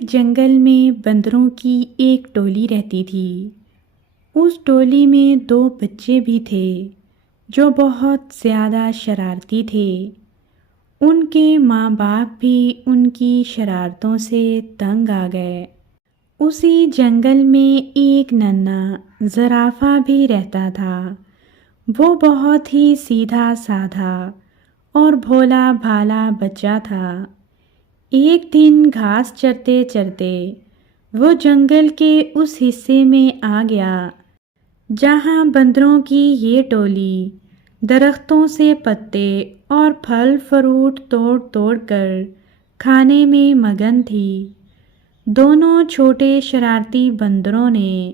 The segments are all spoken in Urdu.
ایک جنگل میں بندروں کی ایک ٹولی رہتی تھی۔ اس ٹولی میں 2 بچے بھی تھے جو بہت زیادہ شرارتی تھے۔ ان کے ماں باپ بھی ان کی شرارتوں سے تنگ آ گئے۔ اسی جنگل میں ایک ننھا زرافہ بھی رہتا تھا۔ وہ بہت ہی سیدھا سادھا اور بھولا بھالا بچہ تھا۔ ایک دن گھاس چرتے چرتے وہ جنگل کے اس حصے میں آ گیا جہاں بندروں کی یہ ٹولی درختوں سے پتے اور پھل فروٹ توڑ توڑ کر کھانے میں مگن تھی۔ دونوں چھوٹے شرارتی بندروں نے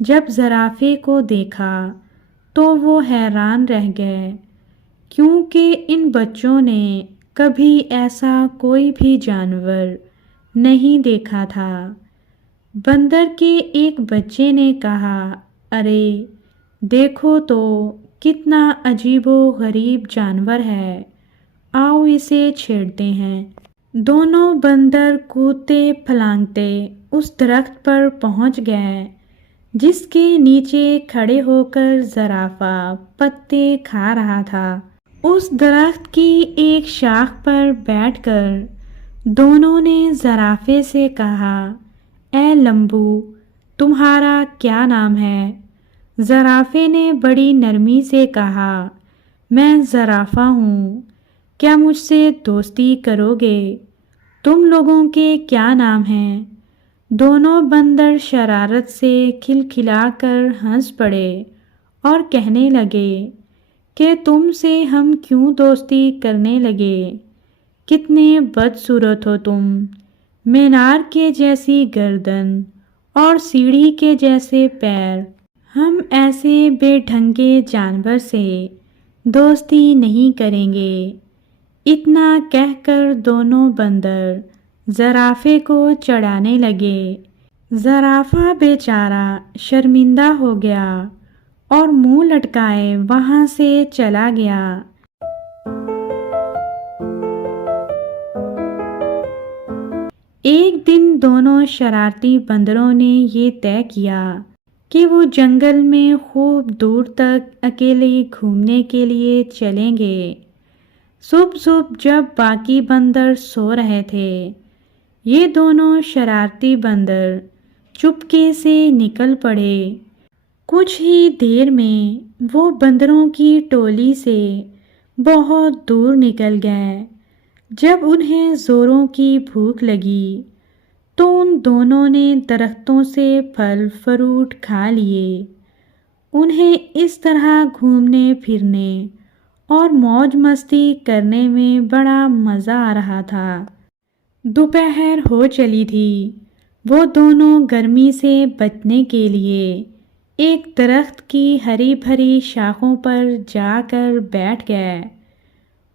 جب زرافے کو دیکھا تو وہ حیران رہ گئے، کیونکہ ان بچوں نے کبھی ایسا کوئی بھی جانور نہیں دیکھا تھا۔ بندر کے ایک بچے نے کہا، ارے دیکھو تو کتنا عجیب و غریب جانور ہے، آؤ اسے چھیڑتے ہیں۔ دونوں بندر کودتے پھلانگتے اس درخت پر پہنچ گئے جس کے نیچے کھڑے ہو کر زرافہ پتے کھا رہا تھا۔ اس درخت کی ایک شاخ پر بیٹھ کر دونوں نے زرافے سے کہا، اے لمبو، تمہارا کیا نام ہے؟ زرافے نے بڑی نرمی سے کہا، میں زرافہ ہوں، کیا مجھ سے دوستی کرو گے؟ تم لوگوں کے کیا نام ہیں؟ دونوں بندر شرارت سے کھلکھلا کر ہنس پڑے اور کہنے لگے کہ تم سے ہم کیوں دوستی کرنے لگے؟ کتنے بدصورت ہو تم، مینار کے جیسی گردن اور سیڑھی کے جیسے پیر، ہم ایسے بے ڈھنگے جانور سے دوستی نہیں کریں گے۔ اتنا کہہ کر دونوں بندر زرافے کو چڑھانے لگے۔ زرافہ بیچارہ شرمندہ ہو گیا اور منہ لٹکائے وہاں سے چلا گیا۔ ایک دن دونوں شرارتی بندروں نے یہ طے کیا کہ وہ جنگل میں خوب دور تک اکیلے گھومنے کے لیے چلیں گے۔ صبح صبح جب باقی بندر سو رہے تھے، یہ دونوں شرارتی بندر چپکے سے نکل پڑے۔ کچھ ہی دیر میں وہ بندروں کی ٹولی سے بہت دور نکل گئے۔ جب انہیں زوروں کی بھوک لگی تو ان دونوں نے درختوں سے پھل فروٹ کھا لیے۔ انہیں اس طرح گھومنے پھرنے اور موج مستی کرنے میں بڑا مزہ آ رہا تھا۔ دوپہر ہو چلی تھی۔ وہ دونوں گرمی سے بچنے کے لیے ایک درخت کی ہری بھری شاخوں پر جا کر بیٹھ گئے۔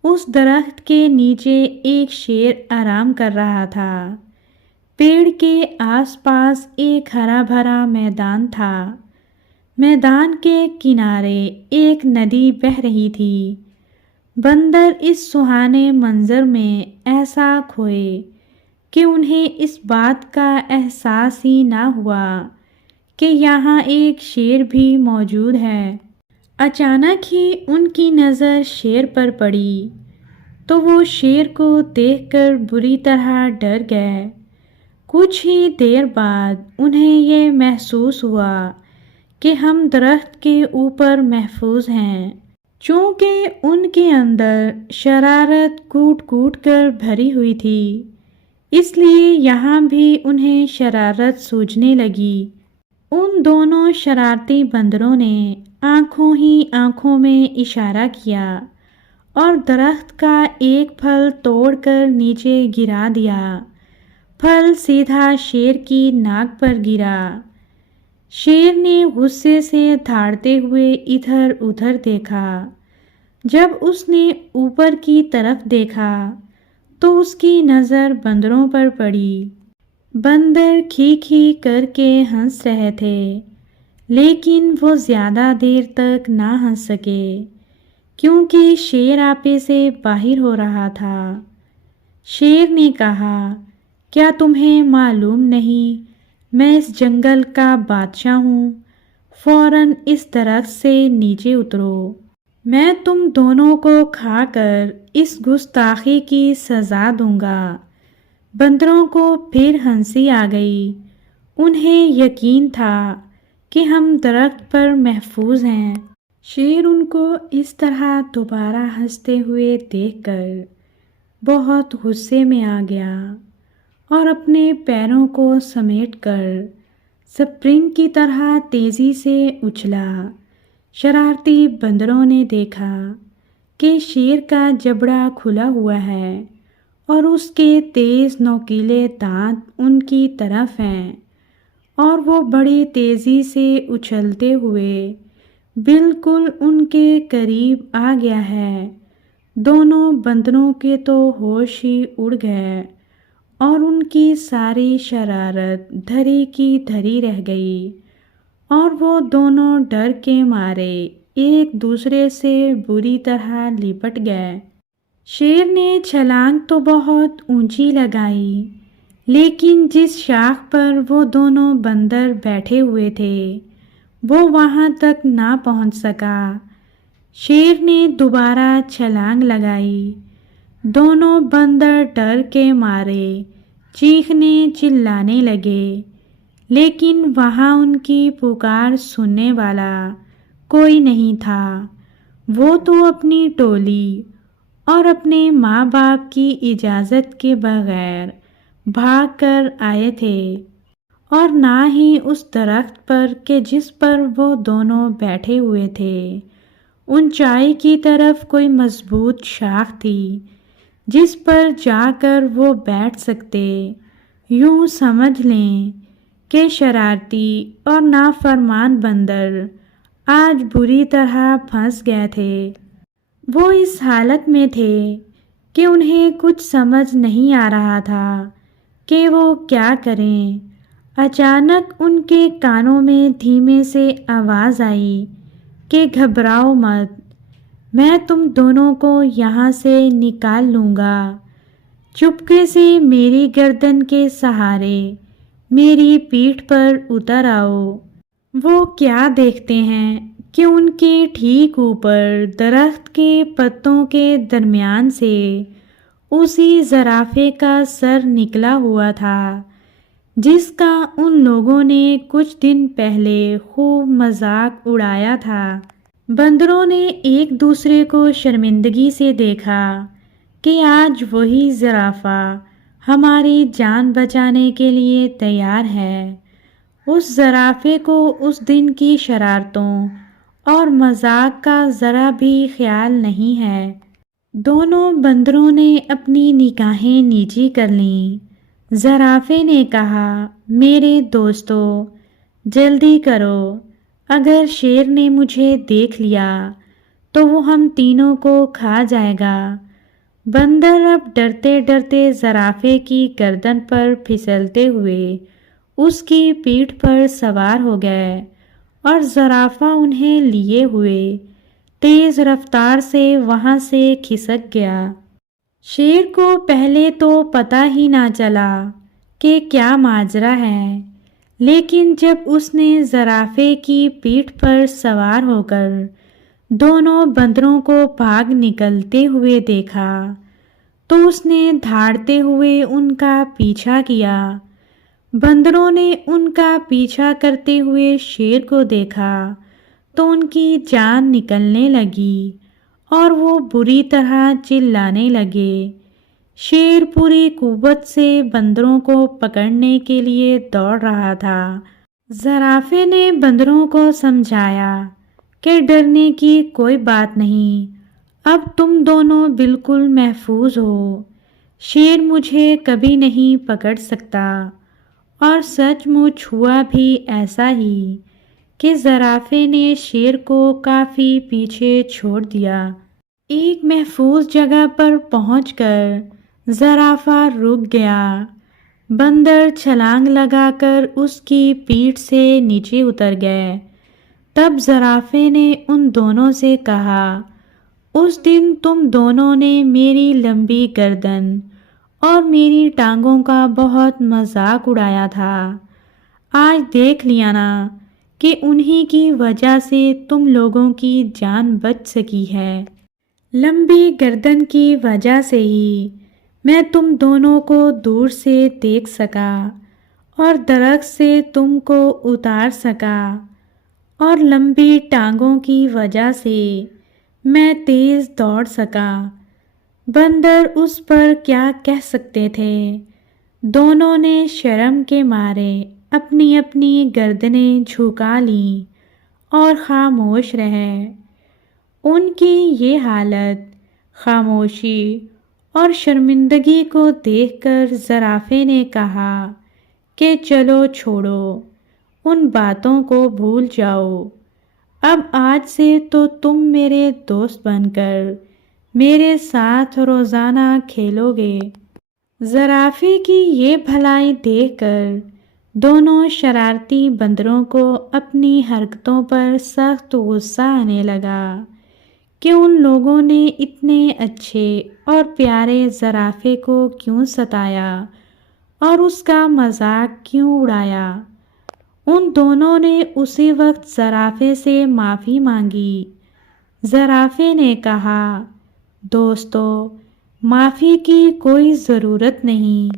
اس درخت کے نیچے ایک شیر آرام کر رہا تھا۔ پیڑ کے آس پاس ایک ہرا بھرا میدان تھا۔ میدان کے کنارے ایک ندی بہہ رہی تھی۔ بندر اس سہانے منظر میں ایسا کھوئے کہ انہیں اس بات کا احساس ہی نہ ہوا کہ یہاں ایک شیر بھی موجود ہے۔ اچانک ہی ان کی نظر شیر پر پڑی تو وہ شیر کو دیکھ کر بری طرح ڈر گئے۔ کچھ ہی دیر بعد انہیں یہ محسوس ہوا کہ ہم درخت کے اوپر محفوظ ہیں۔ چونکہ ان کے اندر شرارت کوٹ کوٹ کر بھری ہوئی تھی، اس لیے یہاں بھی انہیں شرارت سوجنے لگی۔ ان دونوں شرارتی بندروں نے آنکھوں ہی آنکھوں میں اشارہ کیا اور درخت کا ایک پھل توڑ کر نیچے گرا دیا۔ پھل سیدھا شیر کی ناک پر گرا۔ شیر نے غصے سے دھاڑتے ہوئے ادھر ادھر دیکھا۔ جب اس نے اوپر کی طرف دیکھا تو اس کی نظر بندروں پر پڑی۔ بندر کھی کھی کر کے ہنس رہے تھے، لیکن وہ زیادہ دیر تک نہ ہنس سکے کیونکہ شیر آپے سے باہر ہو رہا تھا۔ شیر نے کہا کیا تمہیں معلوم نہیں میں اس جنگل کا بادشاہ ہوں؟ فوراً اس درخت سے نیچے اترو، میں تم دونوں کو کھا کر اس گستاخی کی سزا دوں گا۔ بندروں کو پھر ہنسی آ گئی، انہیں یقین تھا کہ ہم درخت پر محفوظ ہیں۔ شیر ان کو اس طرح دوبارہ ہنستے ہوئے دیکھ کر بہت غصے میں آ گیا اور اپنے پیروں کو سمیٹ کر سپرنگ کی طرح تیزی سے اچھلا۔ شرارتی بندروں نے دیکھا کہ شیر کا جبڑا کھلا ہوا ہے اور اس کے تیز نوکیلے دانت ان کی طرف ہیں اور وہ بڑی تیزی سے اچھلتے ہوئے بالکل ان کے قریب آ گیا ہے۔ دونوں بندروں کے تو ہوش ہی اڑ گئے اور ان کی ساری شرارت دھری کی دھری رہ گئی اور وہ دونوں ڈر کے مارے ایک دوسرے سے بری طرح لپٹ گئے۔ شیر نے چھلانگ تو بہت اونچی لگائی، لیکن جس شاخ پر وہ دونوں بندر بیٹھے ہوئے تھے وہ وہاں تک نہ پہنچ سکا۔ شیر نے دوبارہ چھلانگ لگائی، دونوں بندر ڈر کے مارے چیخنے چلانے لگے، لیکن وہاں ان کی پکار سننے والا کوئی نہیں تھا۔ وہ تو اپنی ٹولی اور اپنے ماں باپ کی اجازت کے بغیر بھاگ کر آئے تھے اور نہ ہی اس درخت پر کہ جس پر وہ دونوں بیٹھے ہوئے تھے اونچائی کی طرف کوئی مضبوط شاخ تھی جس پر جا کر وہ بیٹھ سکتے۔ یوں سمجھ لیں کہ شرارتی اور نافرمان بندر آج بری طرح پھنس گئے تھے۔ وہ اس حالت میں تھے کہ انہیں کچھ سمجھ نہیں آ رہا تھا کہ وہ کیا کریں۔ اچانک ان کے کانوں میں دھیمے سے آواز آئی کہ گھبراؤ مت، میں تم دونوں کو یہاں سے نکال لوں گا۔ چپکے سے میری گردن کے سہارے میری پیٹھ پر اتر آؤ۔ وہ کیا دیکھتے ہیں کہ ان کے ٹھیک اوپر درخت کے پتوں کے درمیان سے اسی زرافے کا سر نکلا ہوا تھا جس کا ان لوگوں نے کچھ دن پہلے خوب مذاق اڑایا تھا۔ بندروں نے ایک دوسرے کو شرمندگی سے دیکھا کہ آج وہی زرافہ ہماری جان بچانے کے لیے تیار ہے۔ اس زرافے کو اس دن کی شرارتوں اور مذاق کا ذرا بھی خیال نہیں ہے۔ دونوں بندروں نے اپنی نگاہیں نیچی کر لیں۔ زرافے نے کہا، میرے دوستو، جلدی کرو، اگر شیر نے مجھے دیکھ لیا تو وہ ہم تینوں کو کھا جائے گا۔ بندر اب ڈرتے ڈرتے زرافے کی گردن پر پھسلتے ہوئے اس کی پیٹھ پر سوار ہو گئے اور زرافہ انہیں لیے ہوئے تیز رفتار سے وہاں سے کھسک گیا۔ شیر کو پہلے تو پتہ ہی نہ چلا کہ کیا ماجرا ہے، لیکن جب اس نے زرافے کی پیٹھ پر سوار ہو کر دونوں بندروں کو بھاگ نکلتے ہوئے دیکھا تو اس نے دھاڑتے ہوئے ان کا پیچھا کیا۔ بندروں نے ان کا پیچھا کرتے ہوئے شیر کو دیکھا تو ان کی جان نکلنے لگی اور وہ بری طرح چلانے لگے۔ شیر پوری قوت سے بندروں کو پکڑنے کے لیے دوڑ رہا تھا۔ زرافے نے بندروں کو سمجھایا کہ ڈرنے کی کوئی بات نہیں، اب تم دونوں بالکل محفوظ ہو، شیر مجھے کبھی نہیں پکڑ سکتا۔ اور سچ مچ ہوا بھی ایسا ہی کہ زرافے نے شیر کو کافی پیچھے چھوڑ دیا۔ ایک محفوظ جگہ پر پہنچ کر زرافہ رک گیا۔ بندر چھلانگ لگا کر اس کی پیٹھ سے نیچے اتر گئے۔ تب زرافے نے ان دونوں سے کہا، اس دن تم دونوں نے میری لمبی گردن اور میری ٹانگوں کا بہت مذاق اڑایا تھا۔ آج دیکھ لیا نا کہ انہی کی وجہ سے تم لوگوں کی جان بچ سکی ہے۔ لمبی گردن کی وجہ سے ہی میں تم دونوں کو دور سے دیکھ سکا اور درخت سے تم کو اتار سکا، اور لمبی ٹانگوں کی وجہ سے میں تیز دوڑ سکا۔ بندر اس پر کیا کہہ سکتے تھے؟ دونوں نے شرم کے مارے اپنی اپنی گردنیں جھکا لیں اور خاموش رہے۔ ان کی یہ حالت، خاموشی اور شرمندگی کو دیکھ کر زرافے نے کہا کہ چلو چھوڑو، ان باتوں کو بھول جاؤ۔ اب آج سے تو تم میرے دوست بن کر میرے ساتھ روزانہ کھیلو گے۔ زرافے کی یہ بھلائی دیکھ کر دونوں شرارتی بندروں کو اپنی حرکتوں پر سخت غصہ آنے لگا کہ ان لوگوں نے اتنے اچھے اور پیارے زرافے کو کیوں ستایا اور اس کا مذاق کیوں اڑایا۔ ان دونوں نے اسی وقت زرافے سے معافی مانگی۔ زرافے نے کہا، دوستو، معافی کی کوئی ضرورت نہیں۔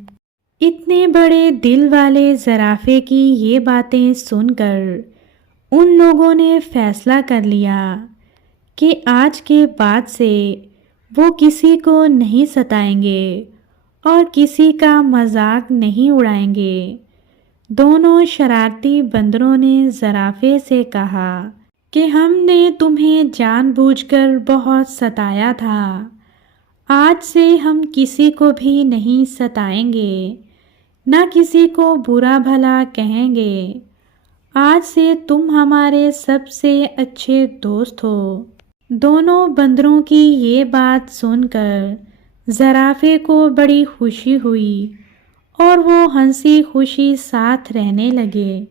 اتنے بڑے دل والے زرافے کی یہ باتیں سن کر ان لوگوں نے فیصلہ کر لیا کہ آج کے بعد سے وہ کسی کو نہیں ستائیں گے اور کسی کا مذاق نہیں اڑائیں گے۔ دونوں شرارتی بندروں نے زرافے سے کہا کہ ہم نے تمہیں جان بوجھ کر بہت ستایا تھا، آج سے ہم کسی کو بھی نہیں ستائیں گے، نہ کسی کو برا بھلا کہیں گے۔ آج سے تم ہمارے سب سے اچھے دوست ہو۔ دونوں بندروں کی یہ بات سن کر زرافے کو بڑی خوشی ہوئی اور وہ ہنسی خوشی ساتھ رہنے لگے۔